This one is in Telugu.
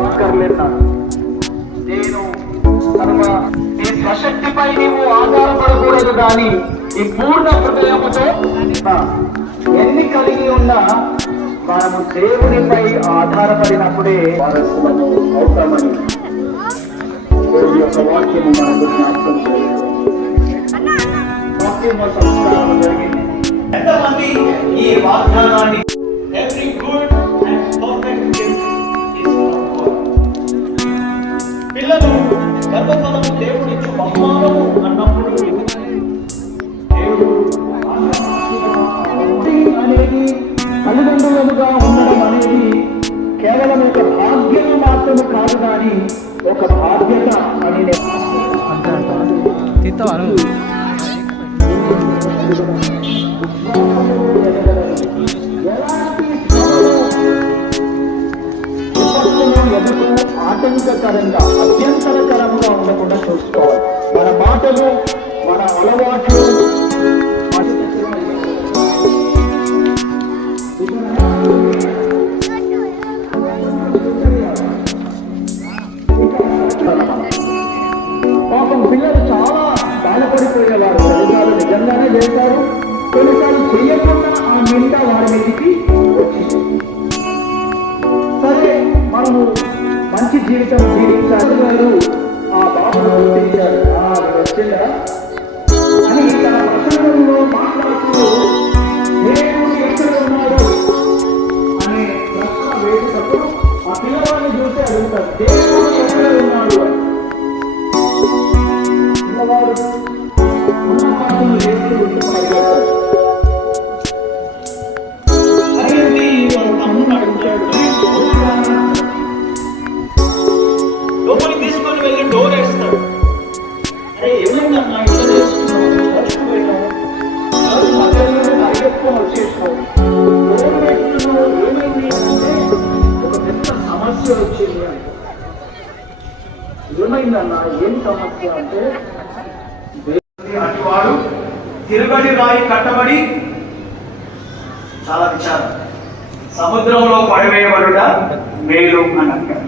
అక్కర్లేదు నేను సర్వ నీ స్వశక్తిపై నీవు ఆధారపడకూడదు కానీ ఈ పూర్ణ హృదయముతో ఎన్ని కలిగి ఉన్నా మనము దేవునిపై ఆధారపడినప్పుడే వారసులను అవుతామని యొక్క వాక్యము మనకు జ్ఞాపకం వాక్యము సంస్కారం జరిగింది. ఎంతమంది ఈ వాగ్దానాన్ని అన్నప్పుడు దేవుడు అనేది తల్లిదండ్రులుగా ఉండడం అనేది కేవలం ఒక భాగ్యం మాత్రమే కాదు కానీ ఒక బాధ్యత అని నేను అంతే అంటావా తీస్తావా నువ్వు ఎలాంటి శ్రమలు, విపత్తులు ఎదురు ఆటంకకరంగా అభ్యంతరకరంగా ఉండకుండా చూసుకోవాలి మన మాటలు మన అలవాట్లు పాపం పిల్లలు చాలా బాధపడిపోయేవారు. కొన్నిసార్లు నిజంగానే చేశారు కొన్నిసార్లు చేయకుండా ఆ నింద వారి మీదకి వచ్చింది. సరే మనము మంచి జీవితం జీవించాలి వారు ఆ బాబును గుర్తించారు "ఆ, అని తన ప్రసంగంలో మాట్లాడుతూ దేవుడు ఎక్కడ ఉన్నాడు? అనే ప్రశ్న వేసినప్పుడు ఆ పిల్లవాడిని చూసి అడుగుతారు దేవుడు ఎక్కడ ఉన్నాడు? పిల్లవాడు ఉన్న మాటలు లేచి ఏమైందన్న? ఏం సమస్య అంటే వాడు తిరుగడి రాయి కట్టబడి చాలా విచారం. సముద్రంలో పడవేయబడుట మేలు అని అంటారు